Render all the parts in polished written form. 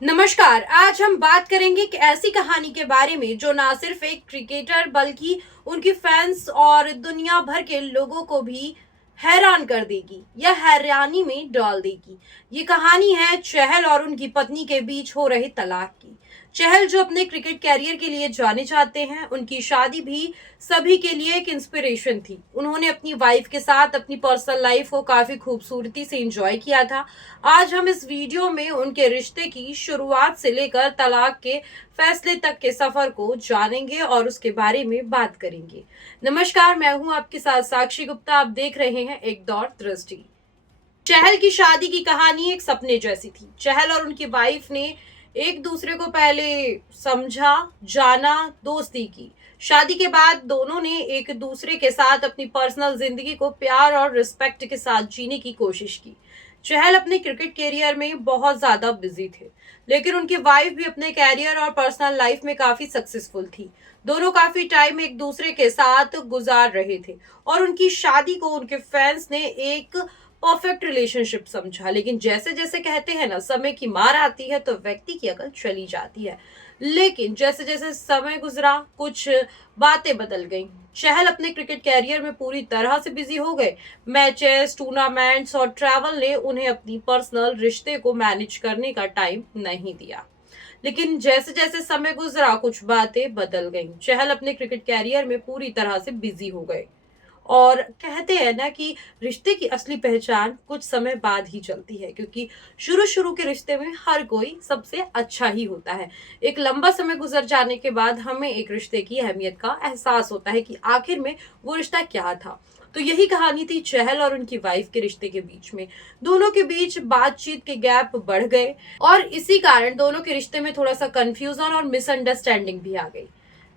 नमस्कार। आज हम बात करेंगे एक ऐसी कहानी के बारे में जो ना सिर्फ एक क्रिकेटर बल्कि उनकी फैंस और दुनिया भर के लोगों को भी हैरान कर देगी या हैरानी में डाल देगी। ये कहानी है चहल और उनकी पत्नी के बीच हो रहे तलाक की। चहल जो अपने क्रिकेट कैरियर के लिए जाने जाते हैं, उनकी शादी भी सभी के लिए एक इंस्पिरेशन थी। उन्होंने अपनी वाइफ के साथ अपनी पर्सनल लाइफ को काफी खूबसूरती से एंजॉय किया था। आज हम इस वीडियो में उनके रिश्ते की शुरुआत से लेकर तलाक के फैसले तक के सफर को जानेंगे और उसके बारे में बात करेंगे। नमस्कार, मैं हूं आपके साथ साक्षी गुप्ता। आप देख रहे हैं एक दौर दृष्टि। चहल की शादी की कहानी एक सपने जैसी थी। चहल और उनकी वाइफ ने एक दूसरे को पहले समझा, जाना, दोस्ती की। शादी के बाद दोनों ने एक दूसरे के साथ अपनी पर्सनल जिंदगी को प्यार और रिस्पेक्ट के साथ जीने की कोशिश की। चहल अपने क्रिकेट करियर में बहुत ज्यादा बिजी थे, लेकिन उनकी वाइफ भी अपने कैरियर और पर्सनल लाइफ में काफी सक्सेसफुल थी। दोनों काफी टाइम एक दूसरे के साथ गुजार रहे थे और उनकी शादी को उनके फैंस ने एक परफेक्ट रिलेशनशिप समझा। लेकिन जैसे जैसे कहते हैं ना, समय की मार आती है तो व्यक्ति की अकल चली जाती है। लेकिन जैसे जैसे समय गुजरा, कुछ बातें बदल गईं। चहल अपने क्रिकेट कैरियर में पूरी तरह से बिजी हो गए। मैचेस, टूर्नामेंट्स और ट्रैवल ने उन्हें अपनी पर्सनल रिश्ते को मैनेज करने का टाइम नहीं दिया। लेकिन जैसे जैसे समय गुजरा, कुछ बातें बदल गईं। चहल अपने क्रिकेट कैरियर में पूरी तरह से बिजी हो गए। और कहते हैं ना कि रिश्ते की असली पहचान कुछ समय बाद ही चलती है, क्योंकि शुरू शुरू के रिश्ते में हर कोई सबसे अच्छा ही होता है। एक लंबा समय गुजर जाने के बाद हमें एक रिश्ते की अहमियत का एहसास होता है कि आखिर में वो रिश्ता क्या था। तो यही कहानी थी चहल और उनकी वाइफ के रिश्ते के बीच में। दोनों के बीच बातचीत के गैप बढ़ गए और इसी कारण दोनों के रिश्ते में थोड़ा सा कंफ्यूजन और मिसअंडरस्टैंडिंग भी आ गई।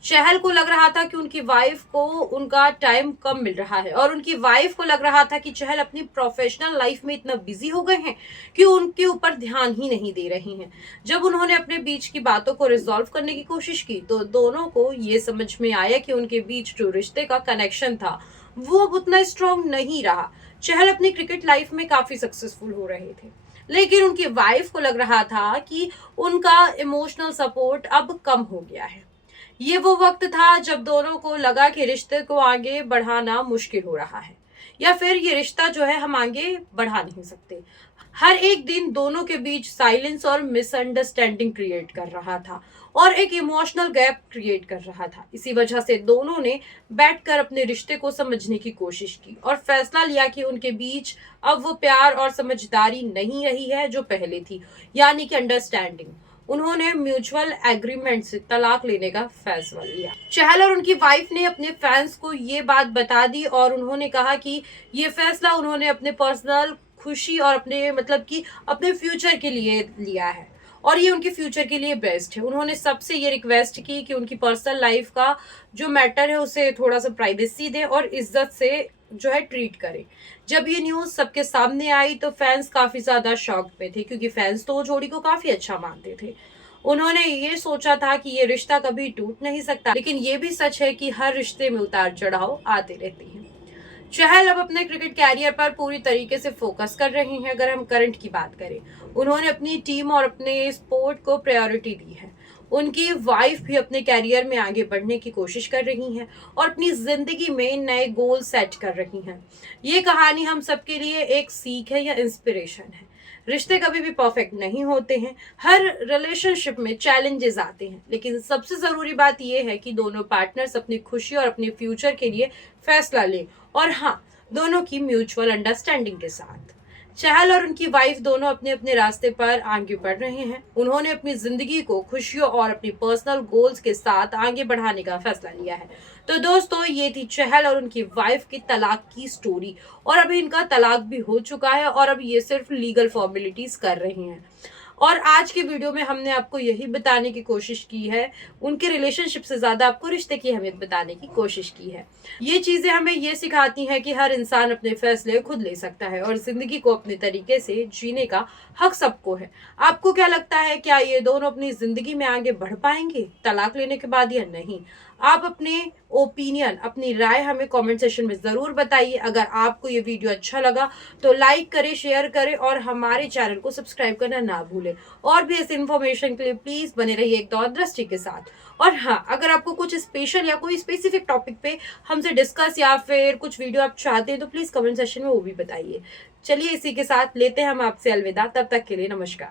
चहल को लग रहा था कि उनकी वाइफ को उनका टाइम कम मिल रहा है और उनकी वाइफ को लग रहा था कि चहल अपनी प्रोफेशनल लाइफ में इतना बिजी हो गए हैं कि उनके ऊपर ध्यान ही नहीं दे रहे हैं। जब उन्होंने अपने बीच की बातों को रिजॉल्व करने की कोशिश की तो दोनों को ये समझ में आया कि उनके बीच जो रिश्ते का कनेक्शन था वो अब उतना स्ट्रांग नहीं रहा। चहल अपनी क्रिकेट लाइफ में काफी सक्सेसफुल हो रहे थे, लेकिन उनकी वाइफ को लग रहा था कि उनका इमोशनल सपोर्ट अब कम हो गया है। ये वो वक्त था जब दोनों को लगा कि रिश्ते को आगे बढ़ाना मुश्किल हो रहा है, या फिर ये रिश्ता जो है हम आगे बढ़ा नहीं सकते। हर एक दिन दोनों के बीच साइलेंस और मिसअंडरस्टैंडिंग क्रिएट कर रहा था और एक इमोशनल गैप क्रिएट कर रहा था। इसी वजह से दोनों ने बैठकर अपने रिश्ते को समझने की कोशिश की और फैसला लिया कि उनके बीच अब वो प्यार और समझदारी नहीं रही है जो पहले थी, यानी कि अंडरस्टैंडिंग। उन्होंने म्यूचुअल एग्रीमेंट से तलाक लेने का फैसला लिया। चहल और उनकी वाइफ ने अपने फैंस को ये बात बता दी और उन्होंने कहा कि ये फैसला उन्होंने अपने पर्सनल खुशी और अपने मतलब कि अपने फ्यूचर के लिए लिया है और ये उनके फ्यूचर के लिए बेस्ट है। उन्होंने सबसे ये रिक्वेस्ट की कि उनकी पर्सनल लाइफ का जो मैटर है उसे थोड़ा सा प्राइवेसी दे और इज्जत से जो है ट्रीट करे। जब ये न्यूज सबके सामने आई तो फैंस काफी ज्यादा शॉक्ड में थे, क्योंकि फैंस तो जोड़ी को काफी अच्छा मानते थे। उन्होंने ये सोचा था कि ये रिश्ता कभी टूट नहीं सकता, लेकिन ये भी सच है कि हर रिश्ते में उतार चढ़ाव आते रहते हैं। चहल अब अपने क्रिकेट कैरियर पर पूरी तरीके से फोकस कर रहे हैं। अगर हम करंट की बात करें, उन्होंने अपनी टीम और अपने स्पोर्ट को प्रायोरिटी दी है। उनकी वाइफ भी अपने कैरियर में आगे बढ़ने की कोशिश कर रही हैं और अपनी जिंदगी में नए गोल सेट कर रही हैं। ये कहानी हम सबके लिए एक सीख है या इंस्पिरेशन है। रिश्ते कभी भी परफेक्ट नहीं होते हैं, हर रिलेशनशिप में चैलेंजेस आते हैं, लेकिन सबसे जरूरी बात यह है कि दोनों पार्टनर्स अपनी खुशी और अपने फ्यूचर के लिए फैसला लें, और हाँ, दोनों की म्यूचुअल अंडरस्टैंडिंग के साथ। चहल और उनकी वाइफ दोनों अपने अपने रास्ते पर आगे बढ़ रहे हैं। उन्होंने अपनी जिंदगी को खुशियों और अपनी पर्सनल गोल्स के साथ आगे बढ़ाने का फैसला लिया है। तो दोस्तों, ये थी चहल और उनकी वाइफ की तलाक की स्टोरी, और अभी इनका तलाक भी हो चुका है और अब ये सिर्फ लीगल फॉर्मेलिटीज कर रहे हैं। और आज की वीडियो में हमने आपको यही बताने की कोशिश की है, उनके रिलेशनशिप से ज्यादा आपको रिश्ते की अहमियत बताने की कोशिश की है। ये चीजें हमें ये सिखाती हैं कि हर इंसान अपने फैसले खुद ले सकता है और जिंदगी को अपने तरीके से जीने का हक सबको है। आपको क्या लगता है, क्या ये दोनों अपनी जिंदगी में आगे बढ़ पाएंगे तलाक लेने के बाद या नहीं? आप अपने ओपिनियन, अपनी राय हमें कमेंट सेक्शन में ज़रूर बताइए। अगर आपको ये वीडियो अच्छा लगा तो लाइक करें, शेयर करें और हमारे चैनल को सब्सक्राइब करना ना भूलें। और भी ऐसे इन्फॉर्मेशन के लिए प्लीज़ बने रहिए एक दूरदृष्टि के साथ। और हाँ, अगर आपको कुछ स्पेशल या कोई स्पेसिफिक टॉपिक पे हमसे डिस्कस या फिर कुछ वीडियो आप चाहते हैं तो प्लीज़ कमेंट सेक्शन में वो भी बताइए। चलिए इसी के साथ लेते हैं हम आपसे अलविदा, तब तक के लिए नमस्कार।